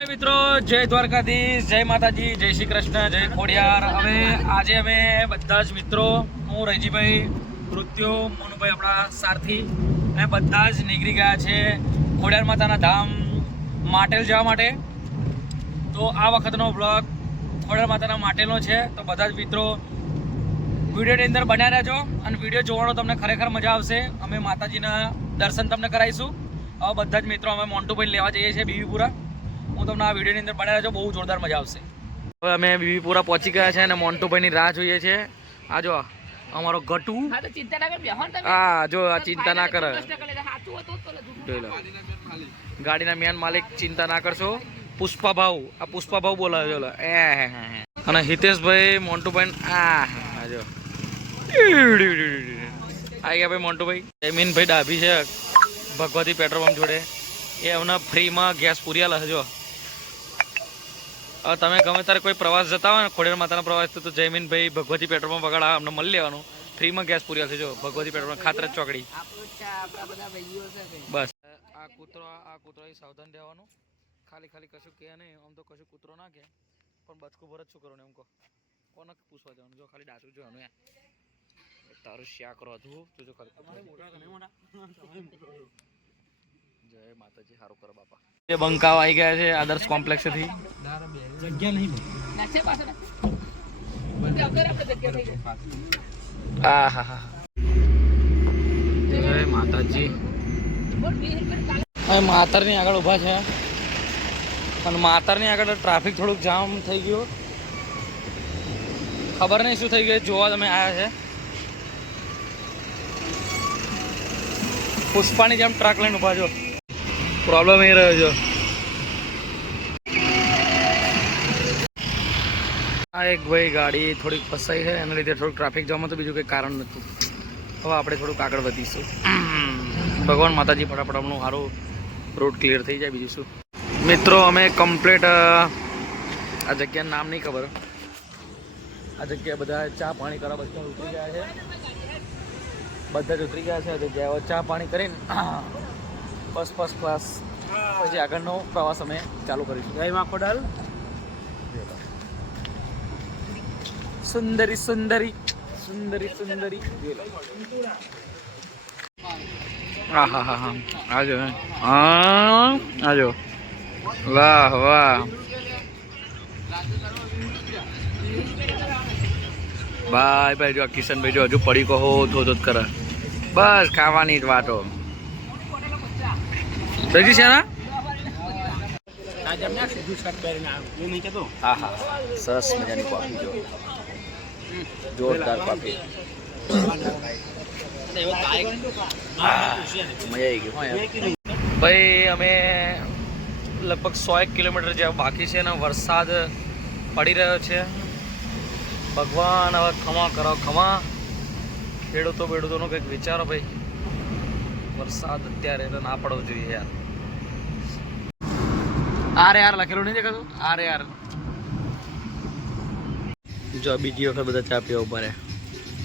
મિત્રો જય દ્વારકાધીશ, જય માતાજી, જય શ્રી કૃષ્ણ, જય ખોડિયાર। હવે આજે અમે બધા જ મિત્રો, હું રજીભાઈ, મૃત્યુ, મોનુભાઈ આપણા સારથી, અને બધા જ નીકળી ગયા છે ખોડિયાર માતાના ધામ માટેલ જવા માટે। તો આ વખતનો બ્લોગ ખોડિયાર માતાના માટેલનો છે, તો બધા જ મિત્રો વિડીયોની અંદર બન્યા રહેજો અને વિડીયો જોવાનો તમને ખરેખર મજા આવશે। અમે માતાજીના દર્શન તમને કરાવીશું। હવે બધા જ મિત્રો અમે મોન્ટુભાઈ લેવા જઈએ છીએ બીબીપુરા। હું તમને આ વિડીયોની અંદર બનાવ્યા છો, બહુ જોરદાર મજા આવશે। હવે અમે બીબીપુરા પહોંચી ગયા છે અને મોન્ટુભાઈની રાહ જોઈએ છે। આ જો અમારો ગટુ, હા જો આ ચિંતા ના કરે, ગાડીના મેન માલિક ચિંતા ના કરશો। પુષ્પા ભાવ, આ પુષ્પા ભાવ બોલાવે ચલો અને હિતેશભાઈ મોન્ટુભાઈ આ જો આવી ગયા ભાઈ મોન્ટુભાઈ। જયમીનભાઈ ડાભી છે ભગવતી પેટ્રોલ પંપ જોડે, એ અમને ફ્રીમાં ગેસ પૂરી આલે જો। હવે તમે ગમે ત્યારે કોઈ પ્રવાસ જતા હોય ને ખોડિયાર માતાના પ્રવાસ તો જયમીનભાઈ ભગવતી પેટ્રોલ પંપ આગળ અમને મળી લેવાનું, ફ્રીમાં ગેસ પૂરી આવશે જો ભગવતી પેટ્રોલ પંપ ખાતર ચોકડી। બસ આ કૂતરો સાવધાન રહેવાનું, ખાલી કશું કહે નહીં, આમ તો કશું કૂતરો ના કહે પણ બચકું ભરત શું કરવાનું એમ કહો, કોને પૂછવા જવાનું? જો ખાલી ડાસું જોવાનું તારું શ્યા કરો હતું તું જો ખાલી જય માતાજી, સારું કરો બાપા। એ બંકાવ આવી ગયા છે આદર્શ કોમ્પ્લેક્સ થી, જગ્યા નહીં જય માતાજી। હવે માતરની આગળ ઊભા છે અને માતરની આગળ ટ્રાફિક થોડુંક જામ થઈ ગયું, ખબર નહીં શું થઈ ગયું, જોવા તમે આવ્યા છે। પુષ્પાની જેમ ટ્રક લઈને ઊભા છો, પ્રોબ્લેમ એ રહ્યો છે। આ એક ભાઈ ગાડી થોડીક ફસાઈ છે, એના લીધે થોડુંક ટ્રાફિક જામ હતું, બીજું કંઈ કારણ નહોતું। હવે આપણે થોડુંક આગળ વધીશું, ભગવાન માતાજી ફટાફટ આપણું સારું રોડ ક્લિયર થઈ જાય, બીજું શું। મિત્રો અમે કમ્પ્લીટ આ જગ્યાનું નામ નહીં ખબર, આ જગ્યાએ બધા ચા પાણી કરવા બધા ઉતરી ગયા છે, બધા જ ઉતરી ગયા છે જગ્યાએ ચા પાણી કરીને બસ ફર્સ્ટ ક્લાસ પછી આગળનો પ્રવાસ અમે ચાલુ કરીશું। જય મા ખોડલ, સુંદરી સુંદરી સુંદરી સુંદરી, હા હા હા હા આજો હા આજો, વાહ વાહ ભાઈ ભાઈ જો કિશનભાઈ જો હજુ પડી કહો ધોધ કરે, બસ ખાવાની જ વાતો રજી છે ને। હા હા સરસ મજાની કોફી જો, જોરદાર કોફી, મજા આવી ગઈ ભાઈ। અમે લગભગ 100 કિલોમીટર જેવા બાકી છે અને વરસાદ પડી રહ્યો છે। ભગવાન હવે ખમા કરો ખમા, ખેડૂતોનો કંઈક વિચારો ભાઈ, વરસાદ અત્યારે તો ના પડવો જોઈએ યાર। આરે યાર લખેલું નહીં દેખાતું, આરે યાર જો બીજી વખત બધા ચા પીવા ઉભા રહે,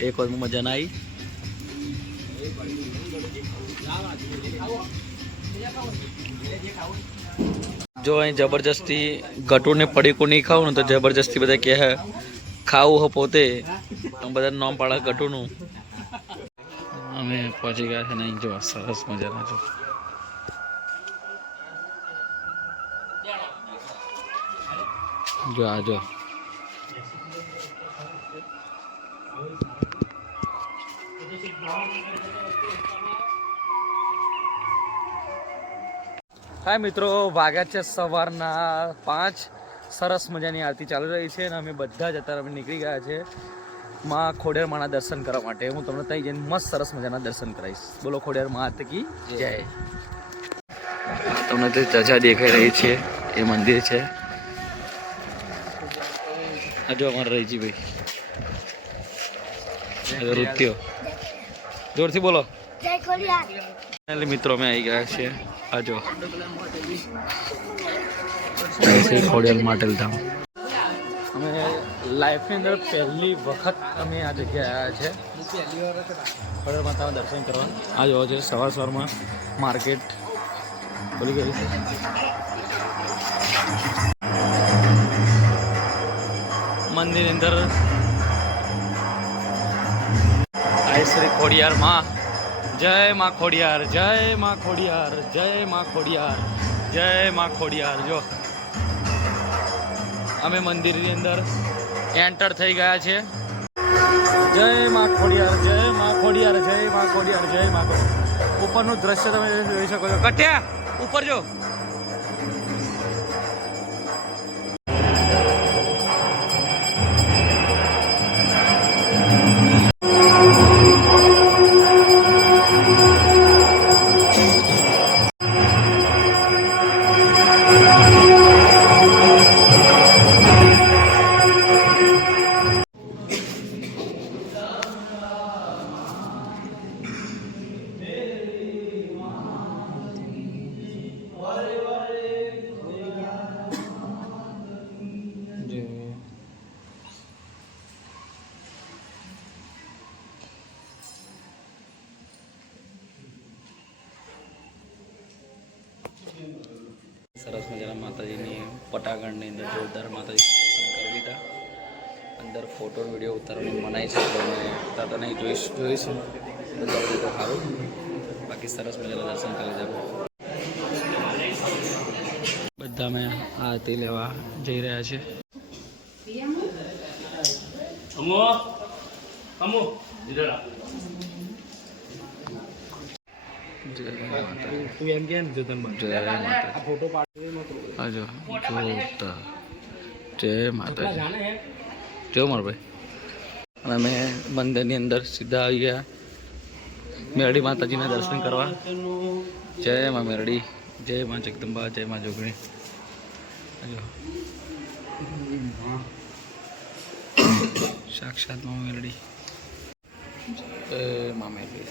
એક વખત મજા ના આવી। જો અહીં જબરજસ્તી ગટુને પડીકું નહીં ખાવું ને તો જબરજસ્તી બધા કહે ખાવું હો પોતે, બધા નામ પાડે ગટુનું। અમે પહોંચી ગયા છે ને અહીં જો સરસ મજાના જો જો આ જો હા મિત્રો, વાગ્યા છે સવારના 5, સરસ મજાની આરતી ચાલુ રહી છે અને અમે બધા જ અત્યારે અમે નીકળી ગયા છે માં ખોડિયાર માના દર્શન કરવા માટે। હું તમને ત્યાં જઈને મસ્ત સરસ મજાના દર્શન કરાવીશ। બોલો ખોડિયાર માત કી જય। તમને તે ધજા દેખાઈ રહી છે એ મંદિર છે, આ જો અમારા રહીજીભાઈ નૃત્યો જોરથી બોલો જય ખોડિયાર। મિત્રો અમે આવી ગયા છીએ, આ જો ખોડિયાર માટેલ ધામ। અમે લાઈફની અંદર પહેલી વખત અમે આ જગ્યાએ આવ્યા છે ખોડિયાર માતાના દર્શન કરવા। આ જોવો છે સવારમાં માર્કેટ ખુલી ગઈ છે। મંદિરની અંદર આઈ શ્રી ખોડિયાર માં. જય માં ખોડિયાર, જય માં ખોડિયાર, જય માં ખોડિયાર, જય માં ખોડિયાર. જો અમે મંદિરની અંદર એન્ટર થઈ ગયા છે. જય માં ખોડિયાર, જય માં ખોડિયાર, જય માં ખોડિયાર, જય માં ખોડિયાર. ઉપરનું દ્રશ્ય તમે જોઈ શકો છો. કટ્યા ઉપર જો. સરસ મજાના માતાજીની પટાગણની અંદર જોરદાર માતાજી દર્શન કરી લીધા. અંદર ફોટો વિડીયો ઉતારવાની મનાઈ છે, તો અમે ઉતારતા નહીં જોઈશું તો સારું. બાકી સરસ મજાના દર્શન કરી લીધા. બધા અમે આરતી લેવા જઈ રહ્યા છે. અમે મંદિરની અંદર સીધા આવી ગયા મેરડી માતાજીના દર્શન કરવા. જય માં મેરડી, જય માં જગદંબા, જય માં જોગણી. સાક્ષાત માં મેરડી, જય માં મેરડી.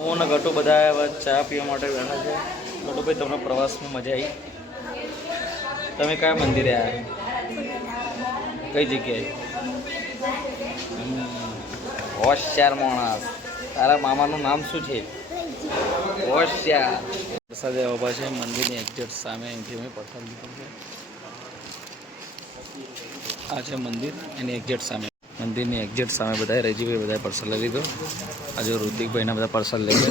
હું ને ગટુ બધા ચા પીવા માટે બેઠા છે. ગટુભાઈ, તમને પ્રવાસમાં મજા આવી? તમે કયા મંદિરે આવ્યા? કઈ જગ્યાએ? હોશિયાર માણસ. તારા મામાનું નામ શું છે? હોશિયાર. પ્રસાદ ઊભા છે મંદિરની એક્ઝેક્ટ સામે. અહીંથી મેં પ્રસાદ લીધો છે. આ છે મંદિર, એની એક્ઝેક્ટ સામે. મંદિરની એક્ઝેક્ટ સામે બધા રેજીભાઈ બધા પ્રસાદ લઈ લીધો. આજે ઋતિકભાઈના બધા પ્રસાદ લઈ લો.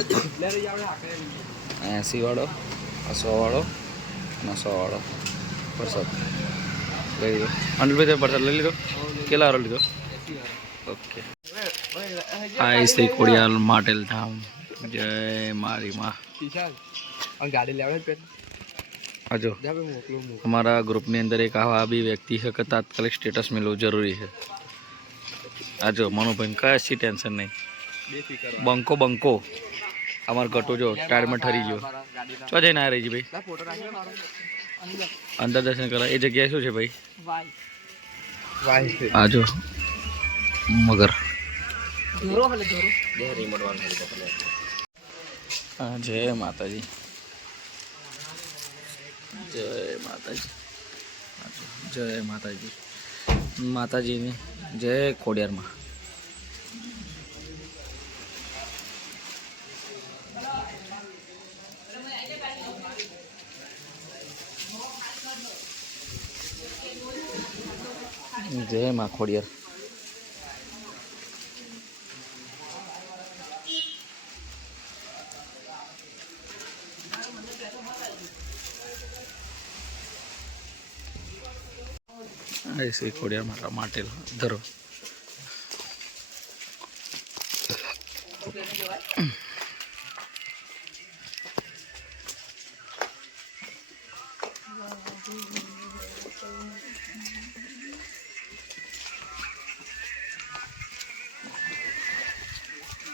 80 વાળો, 100 વાળો અને 100 વાળો પ્રસાદ લઈ લીધો. અનિલભાઈ તમે પ્રસાદ લઈ લીધો? કેટલા વાળો લીધો? ઓકે. આ શ્રી ખોડિયાર માટેલ ધામ. જય મારી માં. હજો हमारा ग्रुप ની અંદર એક આવા બી વ્યક્તિ છે કે તાત્કાલિક સ્ટેટસ મેળવવું જરૂરી છે. આજો મનુભાઈ કશી ટેન્શન નહીં. બંકો બંકો અમાર ગટો જો ટાયરમાં ઠરી ગયો. ચો જઈને આ રહી ભાઈ અંદર દર્શન કરવા. એ જગ્યાએ શું છે ભાઈ? આજો મગર. જય માતાજી, જય માતાજી, જય માતાજી. માતાજીની જય ખોડિયારમાં. જય માં ખોડિયાર. શ્રી ખોડિયાર માતા માટે ધરો.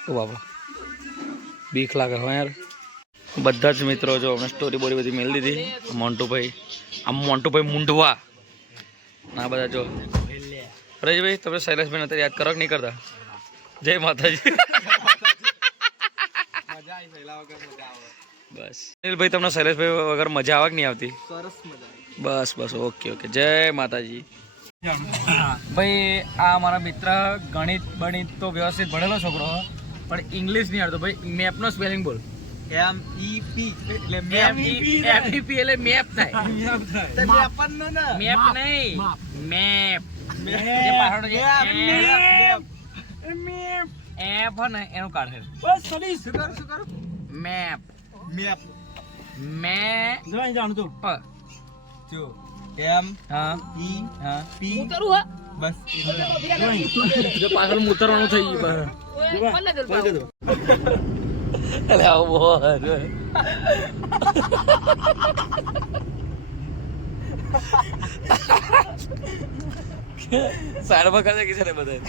ઓ બાબા બીક લાગે હો યાર. બધા જ મિત્રો જો અમને સ્ટોરી બોરી બધી મેળ દીધી. મોન્ટુભાઈ, આમ મોન્ટુભાઈ મુંડવા ના બધા જો. હરેશભાઈ તમે શૈલેષભાઈ અત્યારે યાદ કરો કે નહીં કરતા? જય માતાજી. બસ અનિલભાઈ તમને શૈલેષભાઈ વગર મજા આવે કે નહીં આવતી? બસ બસ ઓકે ઓકે. જય માતાજી. ભાઈ આ મારા મિત્ર ગણિત બણિત તો વ્યવસ્થિત ભણેલો છોકરો, પણ ઇંગ્લિશ નહીં આવડતું ભાઈ. મેપ નો સ્પેલિંગ બોલ. MEP એટલે MEP એટલે મેપ થાય. મેપ નહીં, મેપ. જે પાછળનો જે એપ ને એનું કાઢે. બસ સડી શું કરું મેપ. મેપ મે જોઈ જાણું તું પ જો હા MEP બસ જો પાછળ ઉતરવાનું થઈ ગયું. અલે આવો સાડ બકા કે છે બધા.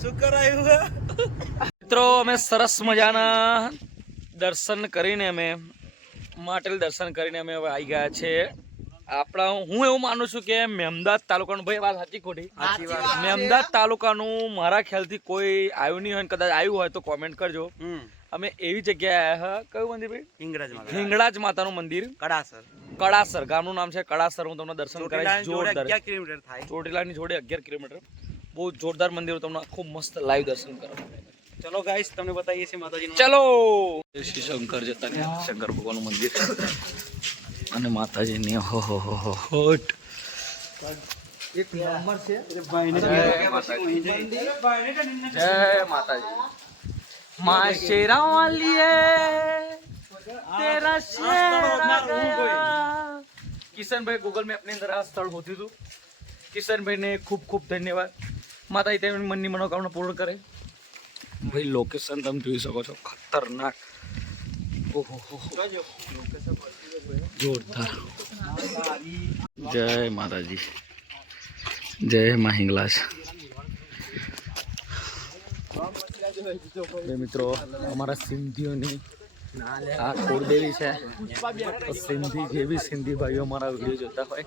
શું કરાયું મિત્રો અમે સરસ મજાના દર્શન કરીને અમે માટેલ દર્શન કરીને અમે હવે આવી ગયા છે આપણા. હું એવું માનું છું કે મેમદાદ તાલુકાનું, ભાઈ વાત સાચી ખોટી? મેમદાદ તાલુકાનું મારા ખ્યાલથી કોઈ આવ્યું નહીં હોય, કદાચ આવ્યું હોય તો કોમેન્ટ કરજો. અમે એવી જગ્યાએ આવ્યા. કયું મંદિર ભાઈ? હિંગળાજ માતાનું મંદિર, કડાસર ગામનું નામ છે કડાસર. હું તમને દર્શન કરાવીશ. જોરદાર ચોટીલાની જોડે 11 કિલોમીટર. બહુ જોરદાર મંદિર. તમને ખૂબ મસ્ત લાઈવ દર્શન કરાવું. ચલો ગાઈસ તમને બતાવીએ છીએ માતાજી. ચલો શ્રી શંકર જતા રહ્યા. શંકર ભગવાનનું મંદિર અને માતાજીની હોટ એક નંબર છે. જય માતાજી. માં શેરા વાલીએ તેરા શેરા ગયા. કિશનભાઈ ગૂગલ મેપ ની અંદર આ સ્થળ હોતું હતું. કિશનભાઈ ને ખૂબ ખૂબ ધન્યવાદ. માતાજી તેમની મનની મનોકામના પૂર્ણ કરે. ભાઈ લોકેશન તમે જોઈ શકો છો, ખતરનાક. ઓહો જોરદાર. જય માતાજી, જય મા હિંગલાજ. મિત્રો અમારા સિંધીઓની આ કોળદેવી છે. તો સિંધી જે બી સિંધી ભાઈઓ અમારા વિડીયો જોતા હોય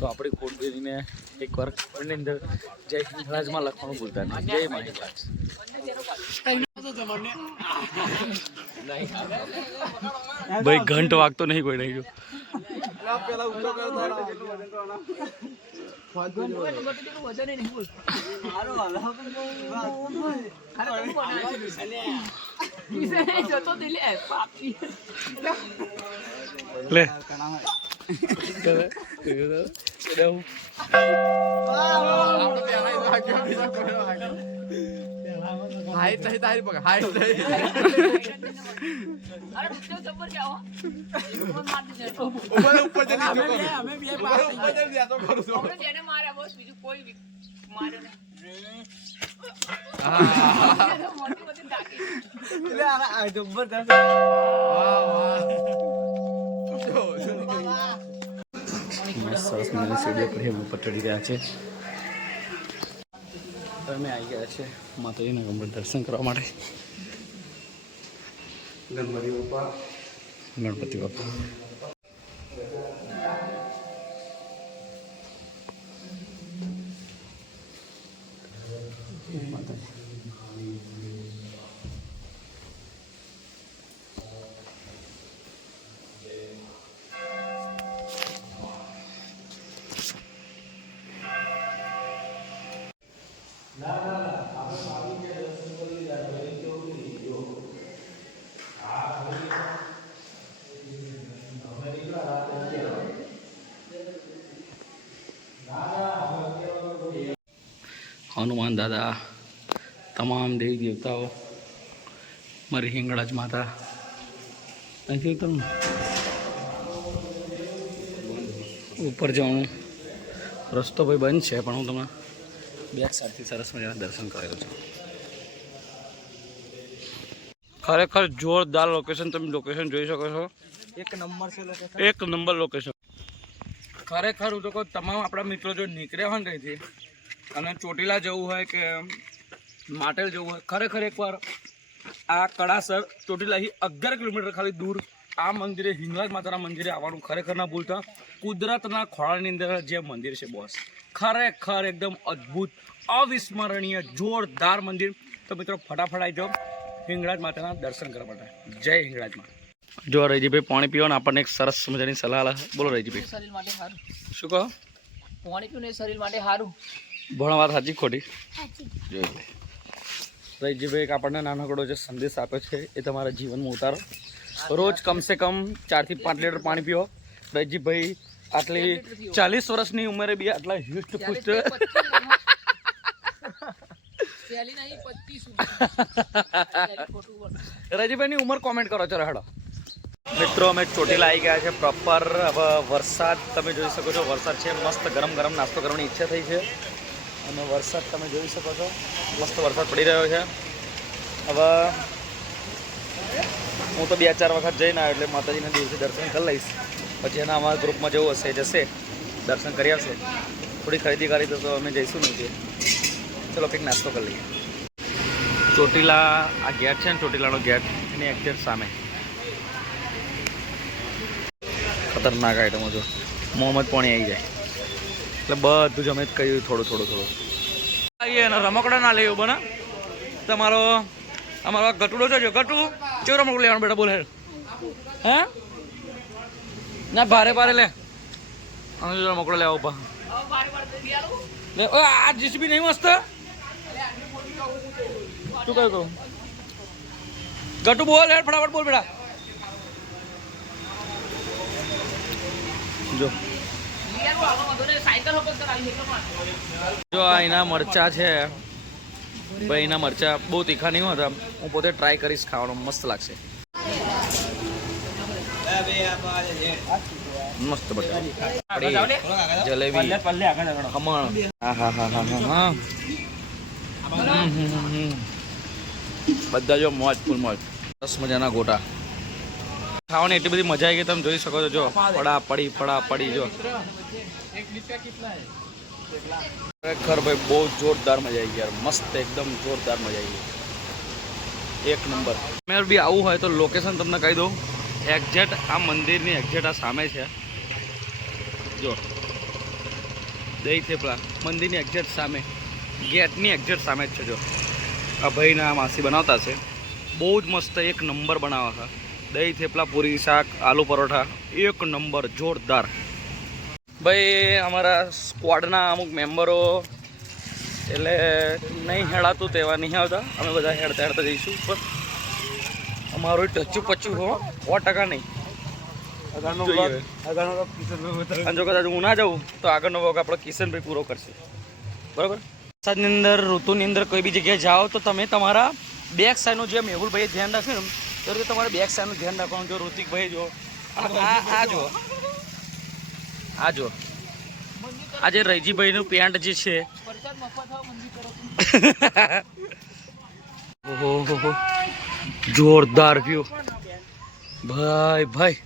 તો આપણી કોળદેવીને એકવાર કોમેન્ટની અંદર જય હિંગલાજમાં લખવાનું ભૂલતા નહીં. જય મા હિંગલાજ. ભાઈ ઘંટ વાગતો નહીં કોઈ નહીં. લે હાઈટ નહીં તારી પગ હાઈટ નહીં. ઉપર જઈને અમે બે ઉપર જઈને જાતો કરું છું. આપણે જેને માર્યા બોસ બીજું કોઈ માર્યો નહીં. મોટી મોટી ટાકી એટલે આ જબરદસ્ત. સરસ મજાની સીડીઓ પર અમે ઉપર ચડી રહ્યા છે. અમે આવી ગયા છે માતાજીના ગમબત દર્શન કરવા માટે. ગણપતિ બાપા હનુમાન દાદા, તમામ દેવી દેવતાઓ, મારી હિંગળાજ માતા. અહીંથી તો ઉપર જવાનું રસ્તો ભાઈ બંધ છે, પણ હું તમને બેક સાઈડથી સરસ મજાના દર્શન કરેલું છું. ખરેખર જોરદાર લોકેશન. તમે લોકેશન જોઈ શકો છો. એક નંબર છે લોકેશન. એક નંબર લોકેશન. ખરેખર હું તો કહું, તમામ આપણા મિત્રો જો નીકળ્યા હોય ને ત્યાંથી અને ચોટીલા જવું હોય કે માટેલ જવું હોય, ખરેખર એકવાર આ કડાસર ચોટીલાથી 11 કિલોમીટર ખાલી દૂર આ મંદિરે, હિંગળાજ માતાના મંદિરે આવવાનું ખરેખર ના ભૂલતા. કુદરતના ખોળાની અંદર જે મંદિર છે બોસ, ખરેખર એકદમ અદ્ભુત, અવિસ્મરણીય, જોરદાર મંદિર. તો મિત્રો ફટાફટ આવી જાઓ હિંગળાજ માતાના દર્શન કરવા માટે. જય હિંગળાજ માતા. જો રહીજીભાઈ પાણી પીવો ને આપણને એક સરસ મજાની સલાહ આલે. બોલો રહીજીભાઈ. શરીર માટે સારું. શું કહો? પાણી પીવું ને શરીર માટે સારું. ભણા વાત સાચી ખોટી? જોઈ લે રહીજીભાઈ એક આપણને નાનકડો જે સંદેશ આપ્યો છે એ તમારા જીવનમાં ઉતારો. રોજ કમસે કમ 4 થી 5 લીટર પાણી પીવો. રહીજીભાઈ આટલી 40 વર્ષની ઉંમરે બી આટલા હ્યુસ્ટ પુસ્ટ રજીભાઈની ઉંમર કોમેન્ટ કરો છો. હેડો મિત્રો અમે ચોટીલા આવી ગયા છે પ્રોપર. હવે વરસાદ તમે જોઈ શકો છો. વરસાદ છે મસ્ત. ગરમ ગરમ નાસ્તો કરવાની ઈચ્છા થઈ છે અને વરસાદ તમે જોઈ શકો છો. મસ્ત વરસાદ પડી રહ્યો છે. હવે હું તો 2-4 વખત જઈને આવ્યો એટલે માતાજીના દિવસે દર્શન કરી લઈશ. પછી એના અમારા ગ્રુપમાં જેવું હશે જશે દર્શન કરી આવશે. થોડી ખરીદી કરી તો અમે જઈશું નીચે. ચલો કંઈક નાસ્તો કરી લઈએ. ચોટીલા આ ગેટ છે ને, ચોટીલાનો ગેટ એની એક્ઝેક્ટ સામે ખતરનાક આઈટમો જો મોહમ્મદ પાણી આવી જાય એટલે બધું જ અમે કહ્યું થોડું આવીએ ને. રમકડા ના લેવું બને તમારો. અમારો ગટુડો છે. ગટુ કેવું રમકડું લેવાનું બેટા? બોલે હે ના ભારે લે. અમે રમકડો લેવા ઉભા લે. આ જીસીબી નહીં મસ્ત? શું કહ્યું ગટુ? બોલ હેડ ફટાફટ બોલ બેટા. જો આ એના મરચા છે ભાઈ. એના મરચા બહુ તીખા નહીં હોતા. હું પોતે ટ્રાય કરીશ ખાવાનું. મસ્ત લાગશે. મસ્ત જલેબી ખમણ. હા બધા જો મોજ ફૂલ મોજ. 10 મજાના ગોટા ખાવાની એટલી બધી મજા આવી ગઈ. તમે જોઈ શકો છો. જો પડા પડી જો ખરેખર ભાઈ બહુ જોરદાર મજા આવી ગઈ યાર. મસ્ત એકદમ જોરદાર મજા આવી ગઈ. એક નંબર. મેં બી આવું હોય તો લોકેશન તમને કહી દઉં. એક્ઝેક્ટ આ મંદિરની એક્ઝેક્ટ આ સામે છે. જો દહીં થેપલા મંદિરની એક્ઝેક્ટ સામે, ગેટની એક્ઝેક્ટ સામે જ છે. જો આ ભાઈના માસી બનાવતા છે. બહુ જ મસ્ત એક નંબર બનાવે છે. દહીં થેપલા, પૂરી, શાક, આલુ પરોઠા એક નંબર જોરદાર. ભાઈ અમારા સ્ક્વોડના અમુક મેમ્બરો એટલે નહીં હેડાતું તેવા નહીં આવતા. અમે બધા હેડતા જઈશું. પણ અમારું ટચું પચ્યું હો 100% નહીં. અને જો કદાચ હું ના જાઉં તો આગળનો વોક આપણો કિશનભાઈ પૂરો કરશે. બરાબર. વરસાદની અંદર ઋતુની અંદર કોઈ બી જગ્યાએ જાઓ તો તમે તમારા બેક સાઈડનું જે મેહુલભાઈએ ધ્યાન રાખ્યું ને તો રીતે તમારે બેક સાઈડનું ધ્યાન રાખવાનું. જો ઋતિકભાઈ જો આ જો આજે રહીજીભાઈનું પેન્ટ જે છે ઓહો જોરદાર વ્યૂ ભાઈ.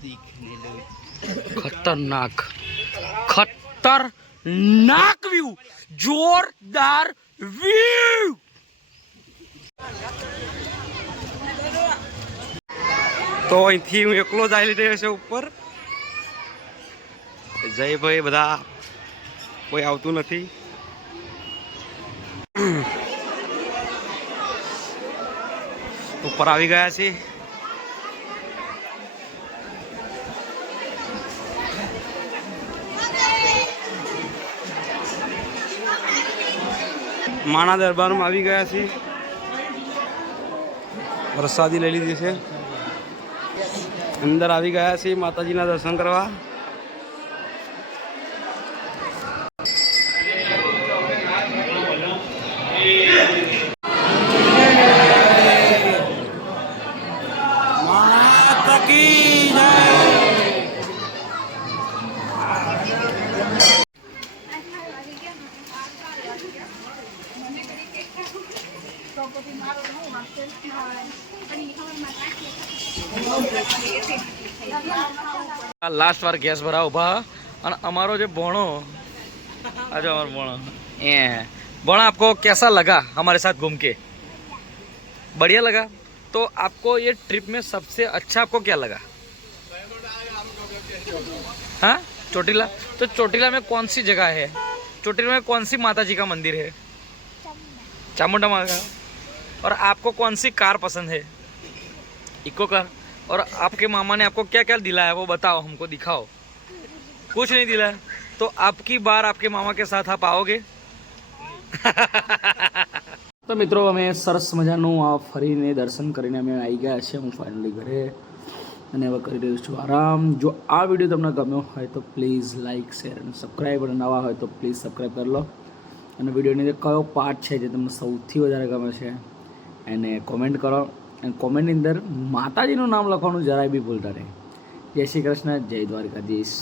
ખતરનાક વ્યૂ. જોરદાર વ્યૂ. તો અહીંથી હું એકલો જ આવી રહ્યો છે ઉપર. જયભાઈ બધા કોઈ આવતું નથી. ઉપર આવી ગયા છે. માના દરબારમાં આવી ગયા છે. પ્રસાદી લઈ લીધી છે. અંદર આવી ગયા છે માતાજીના દર્શન કરવા. लास्ट बार गैस भरा उभा और हमारो जो बोणो आज हमारा बोणो बोणा आपको कैसा लगा हमारे साथ घूम के? बढ़िया लगा? तो आपको ये ट्रिप में सबसे अच्छा आपको क्या लगा? हाँ चोटीला. तो चोटीला में कौन सी जगह है? चोटीला में कौन सी माता जी का मंदिर है? चामुंडा माता. और आपको कौन सी कार पसंद है? Eco car. और आपके मामा ने आपको क्या क्या दिलाया वो बताओ, हमको दिखाओ। कुछ नहीं दिलाया तो आपकी बार आपके मामा के साथ आप आओगे? તો મિત્રો અમે સરસ મજાનું આ ફરીને દર્શન કરીને અમે આવી ગયા છીએ. હું ફાઇનલી ઘરે અને હવે કરી રહ્યો છું આરામ. જો આ વિડીયો તમને ગમ્યો હોય તો પ્લીઝ લાઇક શેર અને સબસ્ક્રાઈબ, અને નવા હોય તો પ્લીઝ સબસ્ક્રાઈબ કરી લો. અને વિડીયોની અંદર કયો પાર્ટ છે જે તમને સૌથી વધારે ગમે છે એને કોમેન્ટ કરો. અને કોમેન્ટની અંદર માતાજીનું નામ લખવાનું જરાય બી ભૂલતા નહીં. જય શ્રી કૃષ્ણ, જય દ્વારકાધીશ.